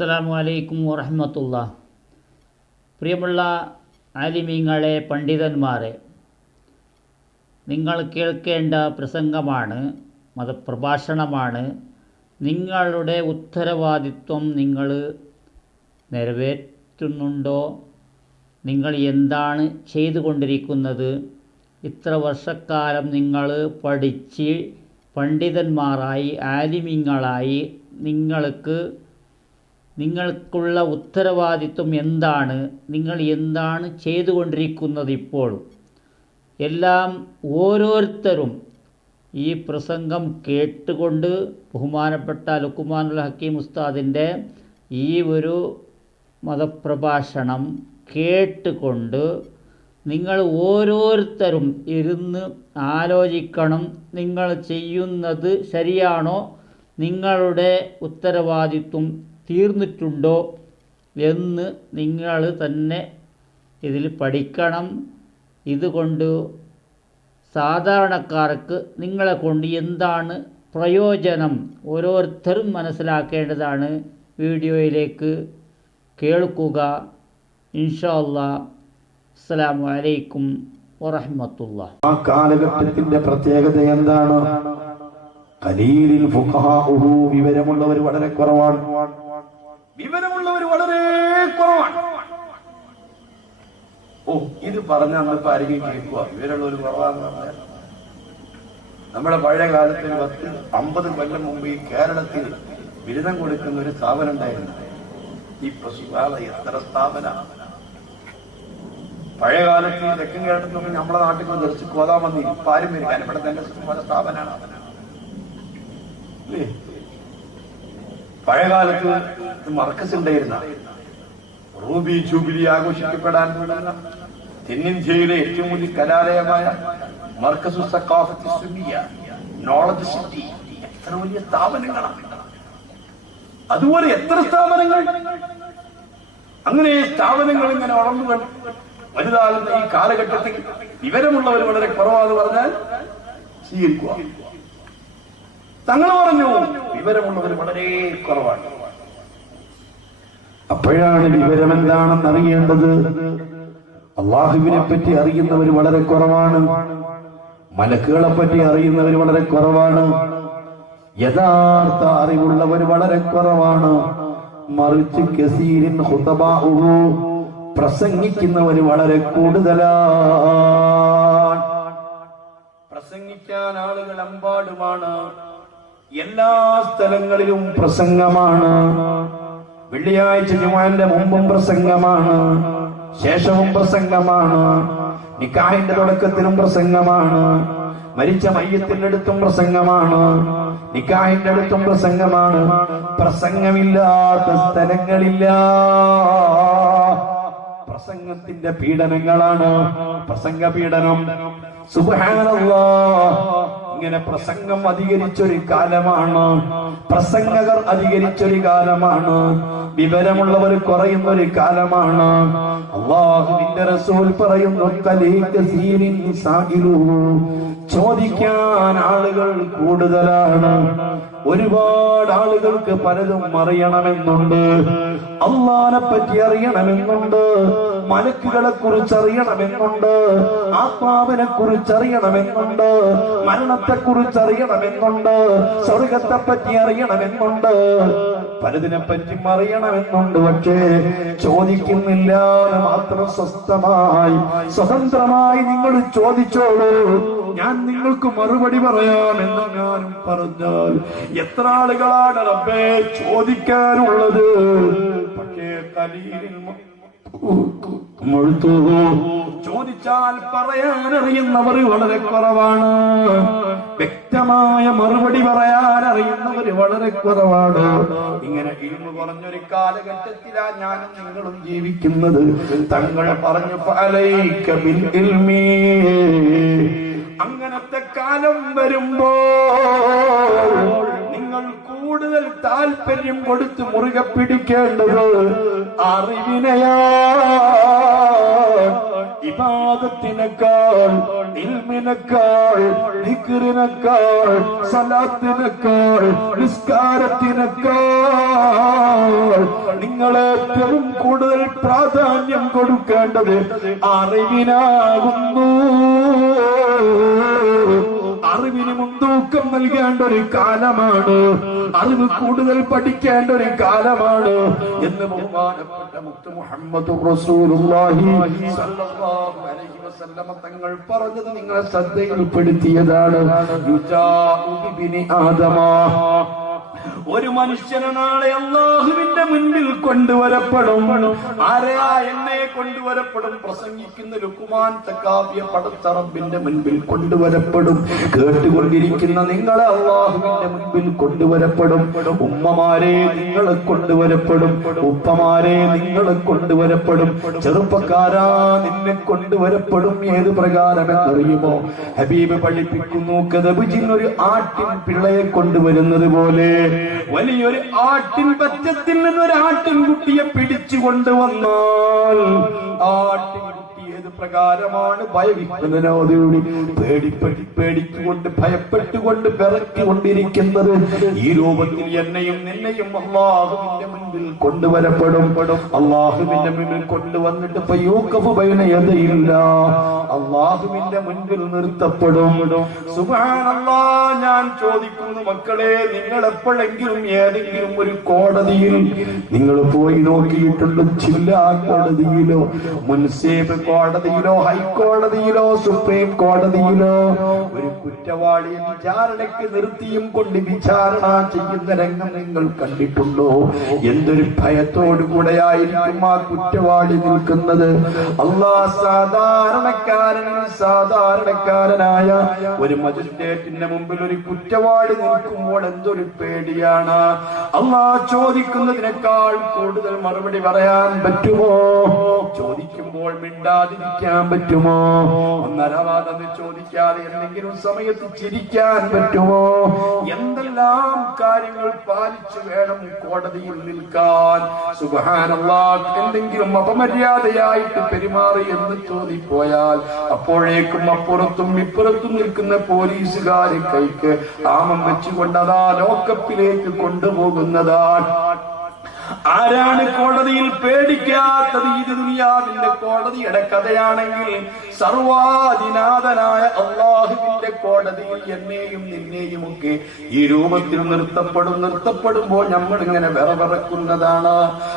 അസ്സലാമു അലൈക്കും വറഹമത്തുള്ള. പ്രിയമുള്ള ആലിമീങ്ങളെ പണ്ഡിതന്മാരെ നിങ്ങൾ കേൾക്കേണ്ട പ്രസംഗമാണ് മതപ്രഭാഷണമാണ്. നിങ്ങളുടെ ഉത്തരവാദിത്വം നിങ്ങൾ നിറവേറ്റുന്നുണ്ടോ? നിങ്ങൾ എന്താണ് ചെയ്തുകൊണ്ടിരിക്കുന്നത്? ഇത്ര വർഷക്കാലം നിങ്ങൾ പഠിച്ച് പണ്ഡിതന്മാരായി ആലിമ്യങ്ങളായി നിങ്ങൾക്ക് നിങ്ങൾക്കുള്ള ഉത്തരവാദിത്വം എന്താണ്? നിങ്ങൾ എന്താണ് ചെയ്തുകൊണ്ടിരിക്കുന്നത് ഇപ്പോൾ എല്ലാം ഓരോരുത്തരും ഈ പ്രസംഗം കേട്ടുകൊണ്ട് ബഹുമാനപ്പെട്ട ലുക്കുമാനുൽ ഹക്കീം ഉസ്താദിന്റെ ഈ ഒരു മതപ്രഭാഷണം കേട്ടുകൊണ്ട് നിങ്ങൾ ഓരോരുത്തരും ഇരുന്ന് ആലോചിക്കണം നിങ്ങൾ ചെയ്യുന്നത് ശരിയാണോ? നിങ്ങളുടെ ഉത്തരവാദിത്വം തീർന്നിട്ടുണ്ടോ എന്ന് നിങ്ങൾ തന്നെ ഇതിൽ പഠിക്കണം. ഇതുകൊണ്ട് സാധാരണക്കാർക്ക് നിങ്ങളെ കൊണ്ട് എന്താണ് പ്രയോജനം? ഓരോരുത്തരും മനസ്സിലാക്കേണ്ടതാണ്. വീഡിയോയിലേക്ക് കേൾക്കുക. ഇൻഷാ അല്ലാ അസ്സലാമു അലൈക്കും വറഹ്മത്തുള്ളാ. ആ കാലഘട്ടത്തിന്റെ പ്രത്യേകത എന്താണ്? വിവരമുള്ളവർ വളരെ കുറവാണ്. വിവരമുള്ളവർ വളരെ കുറവാണ്. ഓ ഇത് പറഞ്ഞ നമ്മളിപ്പോ ആരെങ്കിലും കേൾക്കുക വിവരമുള്ളവർ കുറവാന്ന് പറഞ്ഞാൽ നമ്മുടെ പഴയ കാലത്തിൽ പത്ത് അമ്പത് കൊല്ലം മുമ്പ് ഈ കേരളത്തിൽ ബിരുദം കൊടുക്കുന്ന ഒരു സ്ഥാപനം ഉണ്ടായിരുന്നു. ഇപ്പൊ സുഖാല എത്ര സ്ഥാപന? പഴയ കാലത്ത് തെക്കൻ കേരളത്തിൽ നമ്മുടെ നാട്ടിൽ നിന്ന് തെറിച്ച് കോതാൻ വന്നി ഇപ്പൊ ആരും വരും ഇവിടെ തന്നെ സ്ഥാപനമാണ് ഇല്ലേ? പഴയ കാലത്ത് മർക്കസ് ഉണ്ടായിരുന്ന. റൂബി ജൂബിലി ആഘോഷിക്കപ്പെടാൻ തെന്നിന്ത്യയിലെ ഏറ്റവും വലിയ കലാലയമായ മർക്കസു സക്കാഫത്ത് സുബിയ നോളജ് സിറ്റി എത്ര വലിയ സ്ഥാപനങ്ങളാണ്. അതുപോലെ എത്ര സ്ഥാപനങ്ങൾ? അങ്ങനെ സ്ഥാപനങ്ങൾ ഇങ്ങനെ വളർന്നു വലുതാകുന്ന ഈ കാലഘട്ടത്തിൽ വിവരമുള്ളവർ വളരെ കുറവാന്ന് പറഞ്ഞാൽ സ്വീകരിക്കുക. തങ്ങൾ പറഞ്ഞു വിവരമുള്ളവർ വളരെ കുറവാണ്. അപ്പോഴാണ് വിവരം എന്താണെന്ന് അറിയേണ്ടത്? അള്ളാഹുവിനെ പറ്റി അറിയുന്നവർ വളരെ കുറവാണ്. മലക്കുകളെ പറ്റി അറിയുന്നവർ വളരെ കുറവാണ്. യഥാർത്ഥ അറിവുള്ളവർ വളരെ കുറവാണ്. മറിച്ച് കസീരിൻ പ്രസംഗിക്കുന്നവർ വളരെ കൂടുതലാണ്. പ്രസംഗിക്കാൻ ആളുകൾ അമ്പാടുമാണ്. എല്ലാ സ്ഥലങ്ങളിലും പ്രസംഗമാണ്. വെള്ളിയാഴ്ച ജുമാന്റെ മുമ്പും പ്രസംഗമാണ്. ശേഷവും പ്രസംഗമാണ്. നിക്കാഹിന്റെ തുടക്കത്തിലും പ്രസംഗമാണ്. മരിച്ച മയ്യത്തിന്റെ അടുത്തും പ്രസംഗമാണ്. നിക്കാഹിന്റെ അടുത്തും പ്രസംഗമാണ്. പ്രസംഗമില്ലാത്ത സ്ഥലങ്ങളില്ല. പ്രസംഗത്തിന്റെ പീഡനങ്ങളാണ് പ്രസംഗ പീഡനം സുബ്ഹാനല്ലാ. ഇങ്ങനെ പ്രസംഗം അധികരിച്ചൊരു കാലമാണ്. പ്രസംഗകർ അധികരിച്ചൊരു കാലമാണ്. വിവരമുള്ളവർ കുറയുന്ന ഒരു കാലമാണ് പറയുന്നു. ചോദിക്കാൻ ആളുകൾ കൂടുതലാണ്. ഒരുപാട് ആളുകൾക്ക് പലതും അറിയണമെന്നുണ്ട്. അള്ളാനെ പറ്റി അറിയണമെന്നുണ്ട് മലക്കുകളെ കുറിച്ച് അറിയണമെന്നുണ്ട് ആത്മാവിനെ കുറിച്ച് അറിയണമെന്നുണ്ട്. മരണത്തെ കുറിച്ച് അറിയണമെന്നുണ്ട് സ്വർഗത്തെ പറ്റി അറിയണമെന്നുണ്ട് പലതിനെ പറ്റി അറിയണമെന്നുണ്ട് പക്ഷേ ചോദിക്കുന്നില്ല. മാത്രം സ്വസ്ഥമായി സ്വതന്ത്രമായി നിങ്ങൾ ചോദിച്ചോളൂ. ഞാൻ നിങ്ങൾക്ക് മറുപടി പറയാമെന്ന് ഞാനും പറഞ്ഞാൽ എത്ര ആളുകളാണ് റബ്ബേ ചോദിക്കാനുള്ളത്? ചോദിച്ചാൽ പറയാൻ അറിയുന്നവർ വളരെ കുറവാണ്. വ്യക്തമായ മറുപടി പറയാൻ അറിയുന്നവർ വളരെ കുറവാണ്. ഇങ്ങനെ ഇൽമു കുറഞ്ഞൊരു കാലഘട്ടത്തിലാ ഞാനും നിങ്ങളും ജീവിക്കുന്നത്. തങ്ങൾ പറഞ്ഞു ഇൽമീ. അങ്ങനത്തെ കാലം വരുമ്പോ കൂടുതൽ താല്പര്യം കൊടുത്ത് മുറുകെ പിടിക്കേണ്ടത് അറിവിനെയാ ഇബാദത്തിനേക്കാൾ ഇൽമിനേക്കാൾ ദിക്റിനേക്കാൾ സലാത്തിനേക്കാൾ നിസ്കാരത്തിനേക്കാൾ നിങ്ങൾ ഏറ്റവും കൂടുതൽ പ്രാധാന്യം കൊടുക്കേണ്ടത് അറിവിനാകുന്നു. അറിവിന് മുൻതൂക്കം നൽകേണ്ട ഒരു കാലമാണ്. അറിവ് കൂടുതൽ പഠിക്കേണ്ട ഒരു കാലമാണ് എന്ന് തങ്ങൾ പറഞ്ഞത് നിങ്ങളെ ശ്രദ്ധയിൽപ്പെടുത്തിയതാണ്. ആദമാ. ഒരു മനുഷ്യനെ നാളെ അള്ളാഹുവിന്റെ മുൻപിൽ കൊണ്ടുവരപ്പെടും. ആരെയാ എന്നെ കൊണ്ടുവരപ്പെടും? പ്രസംഗിക്കുന്ന ലുക്കുമാൻ തക്കാവ്യ പടത്തറബിന്റെ മുൻപിൽ കൊണ്ടുവരപ്പെടും. കേട്ടുകൊണ്ടിരിക്കുന്ന നിങ്ങളെ അള്ളാഹുവിന്റെ മുൻപിൽ കൊണ്ടുവരപ്പെടും. ഉമ്മമാരെ നിങ്ങളെ കൊണ്ടുവരപ്പെടും. ഉപ്പമാരെ നിങ്ങളെ കൊണ്ടുവരപ്പെടും. ചെറുപ്പക്കാരാ നിന്നെ കൊണ്ടുവരപ്പെടും ഏത് പ്രകാരമെന്നറിയുമോ? ഹബീബ് പഠിപ്പിക്കുന്നു. കഥബുജിൻ ഒരു ആട്ടിൻ പിള്ളയെ കൊണ്ടുവരുന്നത് പോലെ വലിയൊരു ആട്ടിൻ പറ്റത്തിൽ നിന്ന് ഒരു ആട്ടിൻകുട്ടിയെ പിടിച്ചു കൊണ്ടുവന്നാൽ ഏത് പ്രകാരമാണ് ഭയവിഹ്വലനോടുകൂടി പേടിപ്പെട്ടി പേടിച്ചുകൊണ്ട് ഭയപ്പെട്ടുകൊണ്ട് പിറക്കിക്കൊണ്ടിരിക്കുന്നത് ഈ രൂപത്തിൽ എന്നെയും നിന്നെയും അള്ളാഹുവിന്റെ മുൻപിൽ കൊണ്ടുവരപ്പെടും. അള്ളാഹുവിന്റെ മുൻപിൽ കൊണ്ടുവന്നിട്ട് ഫയൂഖഫു ബൈന യദയില്ല. അള്ളാഹുവിന്റെ മുൻപിൽ നിർത്തപ്പെടും. സുബ്ഹാനല്ലാ ഞാൻ ചോദിക്കുന്നു മക്കളെ നിങ്ങൾ എപ്പോഴെങ്കിലും ഏതെങ്കിലും ഒരു കോടതിയിൽ നിങ്ങൾ പോയി നോക്കിയിട്ടുണ്ട്? ജില്ലാ കോടതിയിലോ? മുൻസിഫ് കോടതിയിലോ ഹൈക്കോടതിയിലോ സുപ്രീം കോടതിയിലോ ഒരു കുറ്റവാളിയെ വിചാരണയ്ക്ക് നിർത്തിയും കൊണ്ട് വിചാരണ ചെയ്യുന്ന രംഗം നിങ്ങൾ കണ്ടിട്ടുണ്ടോ? എന്തൊരു ഭയത്തോടു കൂടെയായിരിക്കും ആ കുറ്റവാളി നിൽക്കുന്നത്? അള്ളാ സാധാരണക്കാരൻ സാധാരണക്കാരനായ ഒരു മജിസ്ട്രേറ്റിന്റെ മുമ്പിൽ ഒരു കുറ്റവാളി നിൽക്കുമ്പോൾ എന്തൊരു പേടിയാണ്? അള്ളാ ചോദിക്കുന്നതിനേക്കാൾ കൂടുതൽ മറുപടി പറയാൻ പറ്റുമോ? ചോദിക്കുമ്പോൾ മിണ്ടാതിരിക്കാൻ പറ്റുമോ? ഒന്നരവാദം ചോദിക്കാതെ എന്തെങ്കിലും സമയത്ത് ചിരിക്കാൻ പറ്റുമോ? എന്തെല്ലാം കാര്യങ്ങൾ പാലിച്ചു വേണം കോടതിയിൽ നിൽക്കാൻ? സുബഹാനല്ലാ എന്തെങ്കിലും അപമര്യാദയായിട്ട് പെരുമാറി എന്ന് ചോദിപ്പോയാൽ അപ്പോഴേക്കും അപ്പുറത്തും ഇപ്പുറത്തും നിൽക്കുന്ന പോലീസുകാരെ കൈക്ക് ആമം വെച്ചുകൊണ്ടതാ ലോക്കപ്പിലേക്ക് കൊണ്ടുപോകുന്നതാണ് ആരാണ് കോടതിയിൽ പേടിക്കാത്തത് ഇത് ദുനിയാവിന്റെ കോടതിയുടെ കഥയാണെങ്കിൽ സർവാധിനാഥനായ അള്ളാഹുവിന്റെ കോടതിയിൽ എന്നെയും നിന്നെയും ഒക്കെ ഈ രൂപത്തിൽ നിർത്തപ്പെടും നിർത്തപ്പെടുമ്പോൾ നമ്മൾ ഇങ്ങനെ വിറവിറക്കുന്നതാണ്.